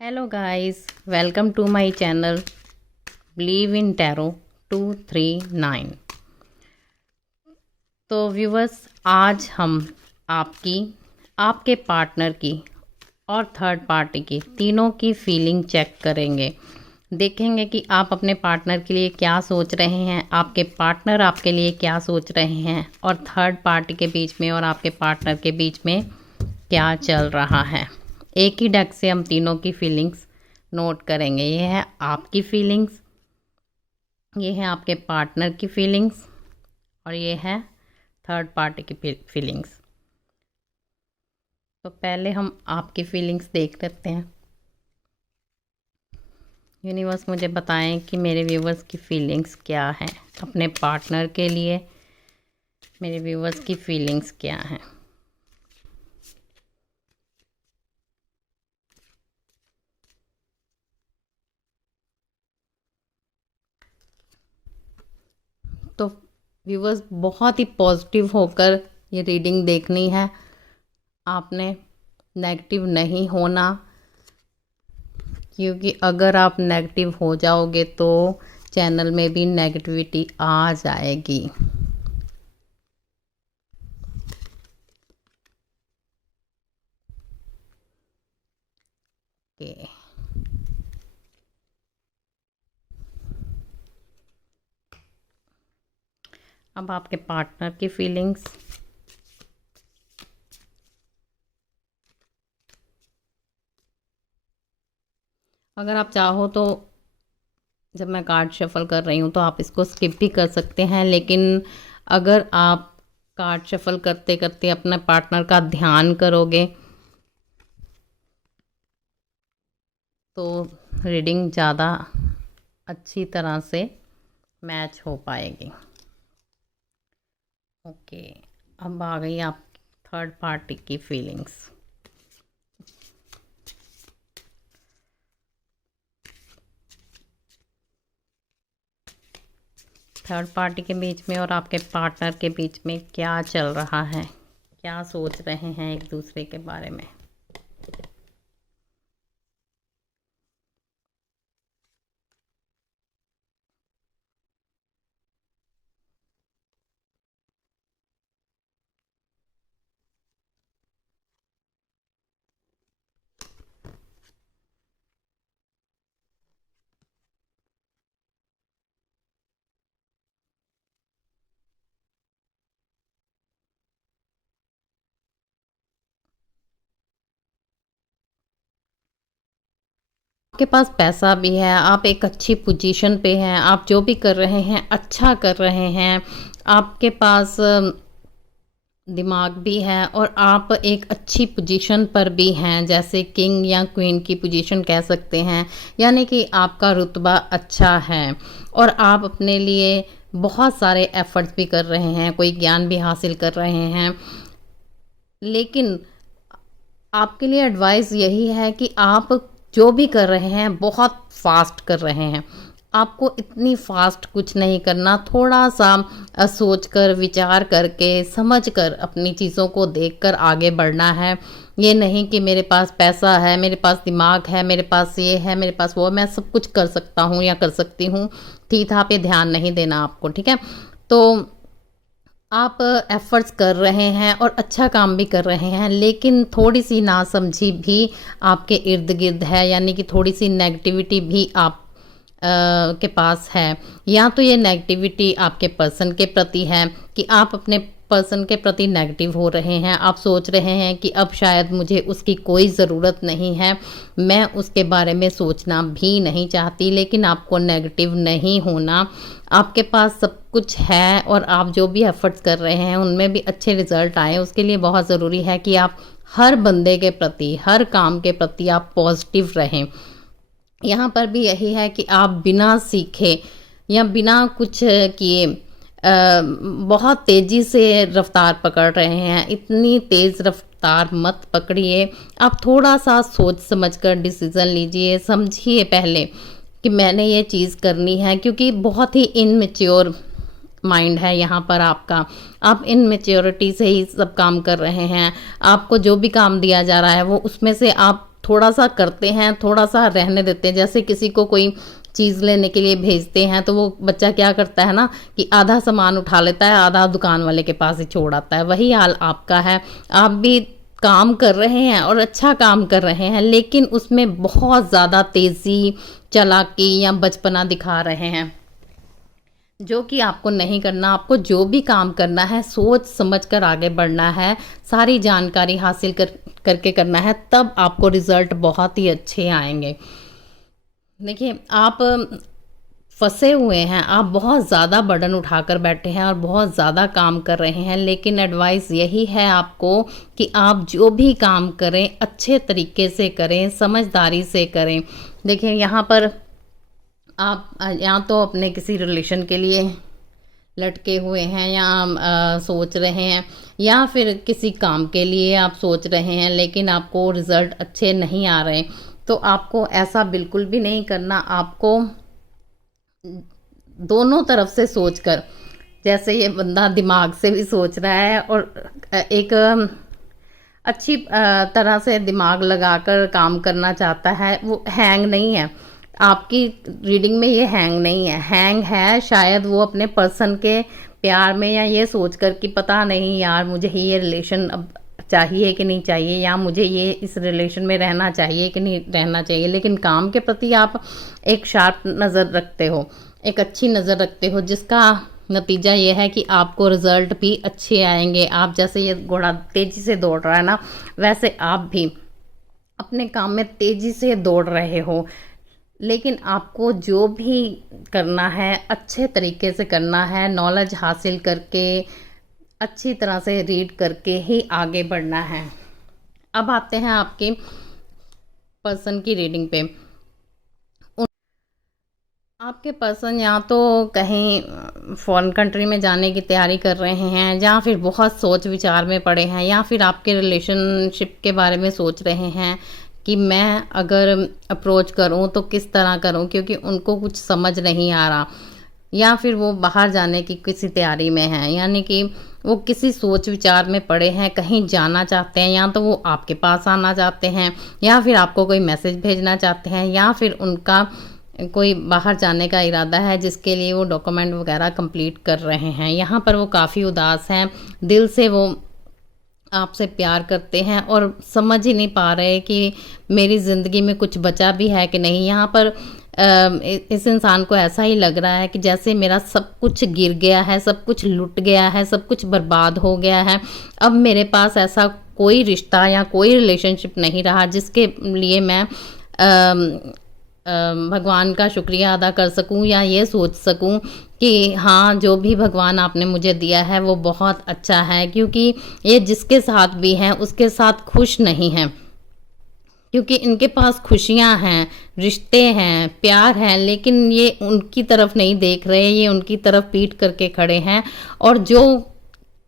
Hello guys, welcome to my channel believe in tarot 239। तो viewers, आज हम आपके पार्टनर की और थर्ड पार्टी की तीनों की फीलिंग चेक करेंगे। देखेंगे कि आप अपने पार्टनर के लिए क्या सोच रहे हैं, आपके पार्टनर आपके लिए क्या सोच रहे हैं और थर्ड पार्टी के बीच में और आपके पार्टनर के बीच में क्या चल रहा है। एक ही डेक से हम तीनों की फीलिंग्स नोट करेंगे। ये है आपकी फीलिंग्स, ये है आपके पार्टनर की फीलिंग्स और ये है थर्ड पार्टी की फीलिंग्स। तो पहले हम आपकी फीलिंग्स देख लेते हैं। यूनिवर्स मुझे बताएं कि मेरे व्यूवर्स की फीलिंग्स क्या हैं अपने पार्टनर के लिए। मेरे व्यूवर्स की फीलिंग्स क्या हैं। तो व्यूवर्स, बहुत ही पॉजिटिव होकर ये रीडिंग देखनी है। आपने नेगेटिव नहीं होना, क्योंकि अगर आप नेगेटिव हो जाओगे तो चैनल में भी नेगेटिविटी आ जाएगी। ओके, अब आपके पार्टनर की फीलिंग्स। अगर आप चाहो तो जब मैं कार्ड शफल कर रही हूँ तो आप इसको स्किप भी कर सकते हैं, लेकिन अगर आप कार्ड शफल करते करते अपने पार्टनर का ध्यान करोगे तो रीडिंग ज़्यादा अच्छी तरह से मैच हो पाएगी। ओके, अब आ गई आप थर्ड पार्टी की फीलिंग्स। थर्ड पार्टी के बीच में और आपके पार्टनर के बीच में क्या चल रहा है, क्या सोच रहे हैं एक दूसरे के बारे में। आपके पास पैसा भी है, आप एक अच्छी पोजीशन पे हैं, आप जो भी कर रहे हैं अच्छा कर रहे हैं, आपके पास दिमाग भी है और आप एक अच्छी पोजीशन पर भी हैं, जैसे किंग या क्वीन की पोजीशन कह सकते हैं। यानी कि आपका रुतबा अच्छा है और आप अपने लिए बहुत सारे एफर्ट्स भी कर रहे हैं, कोई ज्ञान भी हासिल कर रहे हैं। लेकिन आपके लिए एडवाइस यही है कि आप जो भी कर रहे हैं बहुत फास्ट कर रहे हैं। आपको इतनी फास्ट कुछ नहीं करना, थोड़ा सा सोच कर, विचार करके, समझ कर अपनी चीज़ों को देखकर आगे बढ़ना है। ये नहीं कि मेरे पास पैसा है, मेरे पास दिमाग है, मेरे पास ये है, मेरे पास वो, मैं सब कुछ कर सकता हूँ या कर सकती हूँ। थी था पे ध्यान नहीं देना आपको, ठीक है। तो आप एफर्ट्स कर रहे हैं और अच्छा काम भी कर रहे हैं, लेकिन थोड़ी सी नासमझी भी आपके इर्द गिर्द है, यानी कि थोड़ी सी नेगेटिविटी भी आप के पास है। या तो ये नेगेटिविटी आपके पर्सन के प्रति है कि आप अपने पर्सन के प्रति नेगेटिव हो रहे हैं। आप सोच रहे हैं कि अब शायद मुझे उसकी कोई ज़रूरत नहीं है, मैं उसके बारे में सोचना भी नहीं चाहती। लेकिन आपको नेगेटिव नहीं होना, आपके पास सब कुछ है और आप जो भी एफर्ट्स कर रहे हैं उनमें भी अच्छे रिजल्ट आए। उसके लिए बहुत ज़रूरी है कि आप हर बंदे के प्रति, हर काम के प्रति आप पॉजिटिव रहें। यहाँ पर भी यही है कि आप बिना सीखे या बिना कुछ किए बहुत तेज़ी से रफ्तार पकड़ रहे हैं। इतनी तेज़ रफ्तार मत पकड़िए, आप थोड़ा सा सोच समझकर डिसीज़न लीजिए, समझिए पहले कि मैंने ये चीज़ करनी है, क्योंकि बहुत ही इनमेच्योर माइंड है यहाँ पर आपका। आप इनमेच्योरिटी से ही सब काम कर रहे हैं। आपको जो भी काम दिया जा रहा है वो उसमें से आप थोड़ा सा करते हैं, थोड़ा सा रहने देते हैं। जैसे किसी को कोई चीज़ लेने के लिए भेजते हैं तो वो बच्चा क्या करता है ना कि आधा सामान उठा लेता है, आधा दुकान वाले के पास ही छोड़ आता है। वही हाल आपका है। आप भी काम कर रहे हैं और अच्छा काम कर रहे हैं, लेकिन उसमें बहुत ज़्यादा तेज़ी, चालाकी या बचपना दिखा रहे हैं, जो कि आपको नहीं करना। आपको जो भी काम करना है सोच समझ कर आगे बढ़ना है, सारी जानकारी हासिल करके करना है, तब आपको रिज़ल्ट बहुत ही अच्छे आएंगे। देखिए, आप फंसे हुए हैं, आप बहुत ज़्यादा बर्डन उठाकर बैठे हैं और बहुत ज़्यादा काम कर रहे हैं, लेकिन एडवाइस यही है आपको कि आप जो भी काम करें अच्छे तरीके से करें, समझदारी से करें। देखिए, यहाँ पर आप या तो अपने किसी रिलेशन के लिए लटके हुए हैं या सोच रहे हैं, या फिर किसी काम के लिए आप सोच रहे हैं लेकिन आपको रिज़ल्ट अच्छे नहीं आ रहे, तो आपको ऐसा बिल्कुल भी नहीं करना। आपको दोनों तरफ से सोचकर, जैसे ये बंदा दिमाग से भी सोच रहा है और एक अच्छी तरह से दिमाग लगाकर काम करना चाहता है, वो हैंग नहीं है। आपकी रीडिंग में ये हैंग नहीं है। हैंग है शायद वो अपने पर्सन के प्यार में, या ये सोचकर कि पता नहीं यार मुझे ही ये रिलेशन अब चाहिए कि नहीं चाहिए, या मुझे ये इस रिलेशन में रहना चाहिए कि नहीं रहना चाहिए। लेकिन काम के प्रति आप एक शार्प नज़र रखते हो, एक अच्छी नज़र रखते हो, जिसका नतीजा ये है कि आपको रिज़ल्ट भी अच्छे आएंगे। आप जैसे ये घोड़ा तेज़ी से दौड़ रहा है ना, वैसे आप भी अपने काम में तेज़ी से दौड़ रहे हो, लेकिन आपको जो भी करना है अच्छे तरीके से करना है, नॉलेज हासिल करके अच्छी तरह से रीड करके ही आगे बढ़ना है। अब आते हैं आपके पर्सन की रीडिंग पे। आपके पर्सन या तो कहीं फॉरेन कंट्री में जाने की तैयारी कर रहे हैं, या फिर बहुत सोच विचार में पड़े हैं, या फिर आपके रिलेशनशिप के बारे में सोच रहे हैं कि मैं अगर अप्रोच करूं तो किस तरह करूं, क्योंकि उनको कुछ समझ नहीं आ रहा। या फिर वो बाहर जाने की किसी तैयारी में हैं, यानी कि वो किसी सोच विचार में पड़े हैं, कहीं जाना चाहते हैं, या तो वो आपके पास आना चाहते हैं, या फिर आपको कोई मैसेज भेजना चाहते हैं, या फिर उनका कोई बाहर जाने का इरादा है जिसके लिए वो डॉक्यूमेंट वगैरह कंप्लीट कर रहे हैं। यहाँ पर वो काफ़ी उदास हैं, दिल से वो आपसे प्यार करते हैं और समझ ही नहीं पा रहे कि मेरी ज़िंदगी में कुछ बचा भी है कि नहीं। यहाँ पर इस इंसान को ऐसा ही लग रहा है कि जैसे मेरा सब कुछ गिर गया है, सब कुछ लुट गया है, सब कुछ बर्बाद हो गया है। अब मेरे पास ऐसा कोई रिश्ता या कोई रिलेशनशिप नहीं रहा जिसके लिए मैं भगवान का शुक्रिया अदा कर सकूं, या ये सोच सकूं कि हाँ, जो भी भगवान आपने मुझे दिया है वो बहुत अच्छा है। क्योंकि ये जिसके साथ भी हैं उसके साथ खुश नहीं हैं, क्योंकि इनके पास खुशियां हैं, रिश्ते हैं, प्यार है, लेकिन ये उनकी तरफ नहीं देख रहे, ये उनकी तरफ पीठ करके खड़े हैं। और जो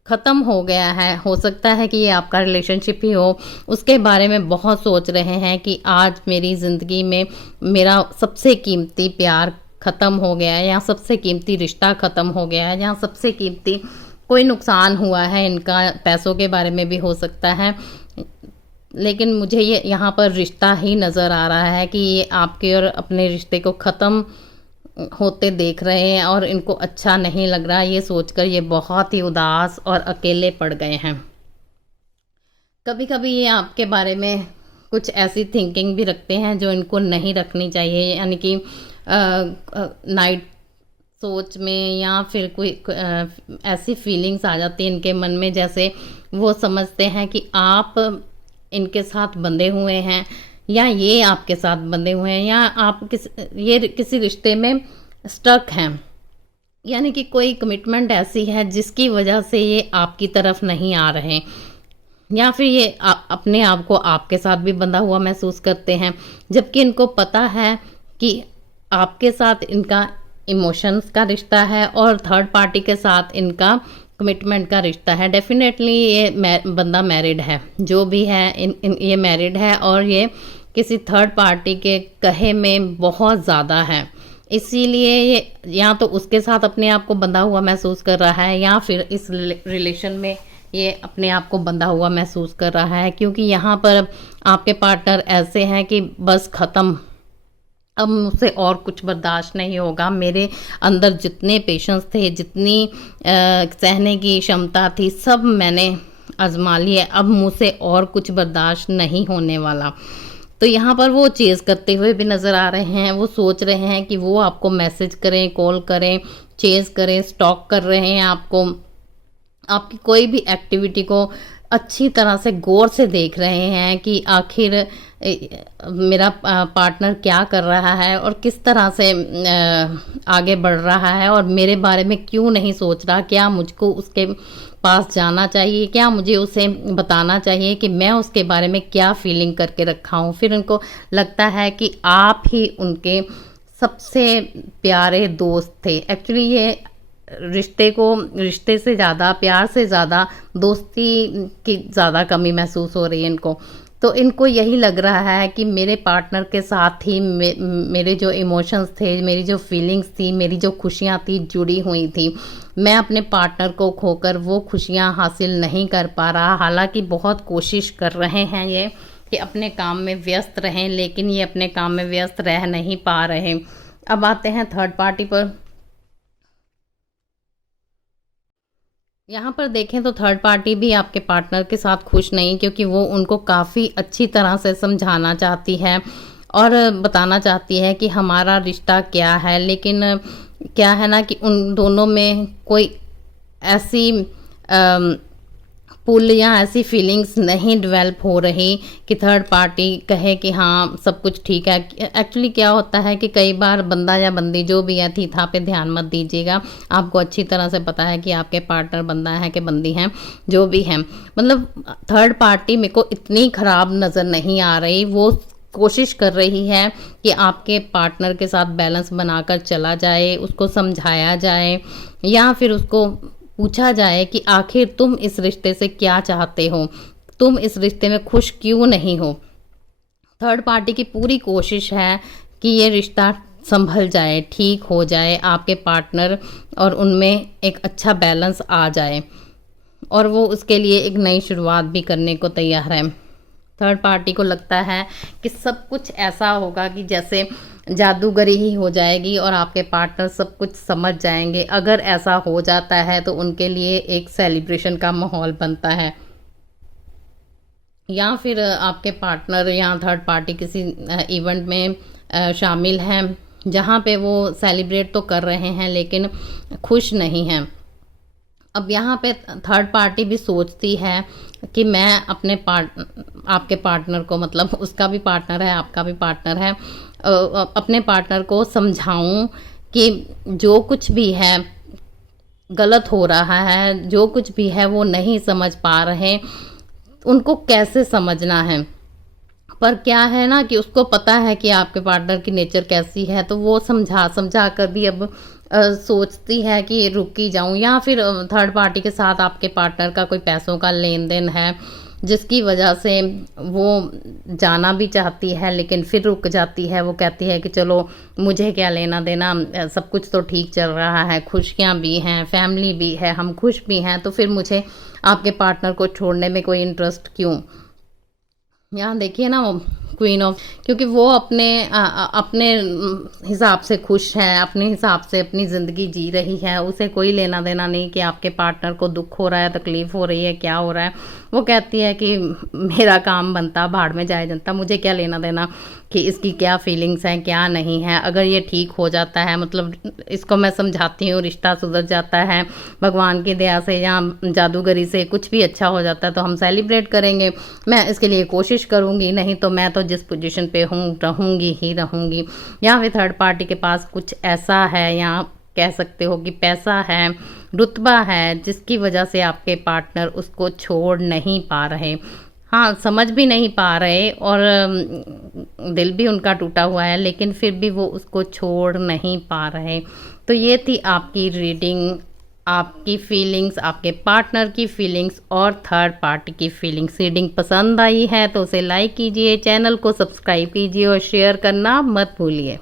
ख़त्म हो गया है, हो सकता है कि ये आपका रिलेशनशिप ही हो, उसके बारे में बहुत सोच रहे हैं कि आज मेरी ज़िंदगी में मेरा सबसे कीमती प्यार ख़त्म हो गया है, या सबसे कीमती रिश्ता ख़त्म हो गया है, या सबसे कीमती कोई नुकसान हुआ है इनका, पैसों के बारे में भी हो सकता है। लेकिन मुझे ये यहाँ पर रिश्ता ही नज़र आ रहा है कि ये आपके और अपने रिश्ते को ख़त्म होते देख रहे हैं और इनको अच्छा नहीं लग रहा। ये सोचकर ये बहुत ही उदास और अकेले पड़ गए हैं। कभी कभी ये आपके बारे में कुछ ऐसी थिंकिंग भी रखते हैं जो इनको नहीं रखनी चाहिए, यानी कि नाइट सोच में या फिर कोई ऐसी फीलिंग्स आ जाती हैं इनके मन में, जैसे वो समझते हैं कि आप इनके साथ बंधे हुए हैं, या ये आपके साथ बंधे हुए हैं, या आप किसी रिश्ते में स्टक हैं, यानी कि कोई कमिटमेंट ऐसी है जिसकी वजह से ये आपकी तरफ नहीं आ रहे, या फिर ये अपने आप को आपके साथ भी बंधा हुआ महसूस करते हैं, जबकि इनको पता है कि आपके साथ इनका इमोशंस का रिश्ता है और थर्ड पार्टी के साथ इनका कमिटमेंट का रिश्ता है। डेफिनेटली ये बंदा मैरिड है, जो भी है ये मैरिड है, और ये किसी थर्ड पार्टी के कहे में बहुत ज़्यादा है। इसीलिए ये या तो उसके साथ अपने आप को बंधा हुआ महसूस कर रहा है, या फिर इस रिलेशन में ये अपने आप को बंधा हुआ महसूस कर रहा है, क्योंकि यहाँ पर आपके पार्टनर ऐसे हैं कि बस ख़त्म, अब मुझसे और कुछ बर्दाश्त नहीं होगा। मेरे अंदर जितने पेशेंस थे, जितनी सहने की क्षमता थी, सब मैंने आजमा लिए, अब मुझसे और कुछ बर्दाश्त नहीं होने वाला। तो यहाँ पर वो चेज़ करते हुए भी नज़र आ रहे हैं। वो सोच रहे हैं कि वो आपको मैसेज करें, कॉल करें, चेज़ करें, स्टॉक कर रहे हैं आपको, आपकी कोई भी एक्टिविटी को अच्छी तरह से गौर से देख रहे हैं कि आखिर मेरा पार्टनर क्या कर रहा है और किस तरह से आगे बढ़ रहा है, और मेरे बारे में क्यों नहीं सोच रहा। क्या मुझको उसके पास जाना चाहिए, क्या मुझे उसे बताना चाहिए कि मैं उसके बारे में क्या फीलिंग करके रखा हूँ। फिर उनको लगता है कि आप ही उनके सबसे प्यारे दोस्त थे। एक्चुअली ये रिश्ते से ज़्यादा, प्यार से ज़्यादा दोस्ती की ज़्यादा कमी महसूस हो रही है इनको। तो इनको यही लग रहा है कि मेरे पार्टनर के साथ ही मेरे जो इमोशंस थे, मेरी जो फीलिंग्स थी, मेरी जो खुशियाँ थी जुड़ी हुई थी। मैं अपने पार्टनर को खोकर वो खुशियाँ हासिल नहीं कर पा रहा। हालांकि बहुत कोशिश कर रहे हैं ये कि अपने काम में व्यस्त रहें, लेकिन ये अपने काम में व्यस्त रह नहीं पा रहे। अब आते हैं थर्ड पार्टी पर। यहाँ पर देखें तो थर्ड पार्टी भी आपके पार्टनर के साथ खुश नहीं, क्योंकि वो उनको काफ़ी अच्छी तरह से समझाना चाहती है और बताना चाहती है कि हमारा रिश्ता क्या है। लेकिन क्या है ना कि उन दोनों में कोई ऐसी पुल या ऐसी फीलिंग्स नहीं डेवलप हो रही कि थर्ड पार्टी कहे कि हाँ सब कुछ ठीक है। एक्चुअली क्या होता है कि कई बार बंदा या बंदी जो भी है, थीथा पे ध्यान मत दीजिएगा, आपको अच्छी तरह से पता है कि आपके पार्टनर बंदा है कि बंदी है, जो भी है। मतलब थर्ड पार्टी मेरे को इतनी ख़राब नज़र नहीं आ रही। वो कोशिश कर रही है कि आपके पार्टनर के साथ बैलेंस बनाकर चला जाए, उसको समझाया जाए या फिर उसको पूछा जाए कि आखिर तुम इस रिश्ते से क्या चाहते हो, तुम इस रिश्ते में खुश क्यों नहीं हो। थर्ड पार्टी की पूरी कोशिश है कि ये रिश्ता संभल जाए, ठीक हो जाए, आपके पार्टनर और उनमें एक अच्छा बैलेंस आ जाए, और वो उसके लिए एक नई शुरुआत भी करने को तैयार है। थर्ड पार्टी को लगता है कि सब कुछ ऐसा होगा कि जैसे जादूगरी ही हो जाएगी और आपके पार्टनर सब कुछ समझ जाएंगे। अगर ऐसा हो जाता है तो उनके लिए एक सेलिब्रेशन का माहौल बनता है, या फिर आपके पार्टनर या थर्ड पार्टी किसी इवेंट में शामिल हैं जहाँ पे वो सेलिब्रेट तो कर रहे हैं लेकिन खुश नहीं हैं। अब यहाँ पे थर्ड पार्टी भी सोचती है कि मैं आपके पार्टनर को, मतलब उसका भी पार्टनर है, आपका भी पार्टनर है, अपने पार्टनर को समझाऊं कि जो कुछ भी है गलत हो रहा है, जो कुछ भी है वो नहीं समझ पा रहे, उनको कैसे समझना है। पर क्या है ना कि उसको पता है कि आपके पार्टनर की नेचर कैसी है, तो वो समझा कर भी अब सोचती है कि रुकी जाऊं। या फिर थर्ड पार्टी के साथ आपके पार्टनर का कोई पैसों का लेन देन है जिसकी वजह से वो जाना भी चाहती है लेकिन फिर रुक जाती है। वो कहती है कि चलो मुझे क्या लेना देना, सब कुछ तो ठीक चल रहा है, खुशियाँ भी हैं, फैमिली भी है, हम खुश भी हैं, तो फिर मुझे आपके पार्टनर को छोड़ने में कोई इंटरेस्ट क्यों। यहाँ देखिए ना वो क्वीन ऑफ, क्योंकि वो अपने हिसाब से खुश है, अपने हिसाब से अपनी ज़िंदगी जी रही है, उसे कोई लेना देना नहीं कि आपके पार्टनर को दुख हो रहा है, तकलीफ़ हो रही है, क्या हो रहा है। वो कहती है कि मेरा काम बनता, भाड़ में जाए जनता, मुझे क्या लेना देना कि इसकी क्या फीलिंग्स हैं क्या नहीं है। अगर ये ठीक हो जाता है, मतलब इसको मैं समझाती हूँ, रिश्ता सुधर जाता है भगवान की दया से या जादूगरी से, कुछ भी अच्छा हो जाता है तो हम सेलिब्रेट करेंगे, मैं इसके लिए कोशिश करूँगी, नहीं तो मैं तो जिस पोजीशन पे हूँ रहूँगी ही रहूँगी। या फिर थर्ड पार्टी के पास कुछ ऐसा है, या कह सकते हो कि पैसा है, रुतबा है, जिसकी वजह से आपके पार्टनर उसको छोड़ नहीं पा रहे। हाँ, समझ भी नहीं पा रहे और दिल भी उनका टूटा हुआ है, लेकिन फिर भी वो उसको छोड़ नहीं पा रहे। तो ये थी आपकी रीडिंग, आपकी फीलिंग्स, आपके पार्टनर की फीलिंग्स और थर्ड पार्टी की फीलिंग्स। रीडिंग पसंद आई है तो उसे लाइक कीजिए, चैनल को सब्सक्राइब कीजिए और शेयर करना मत भूलिए।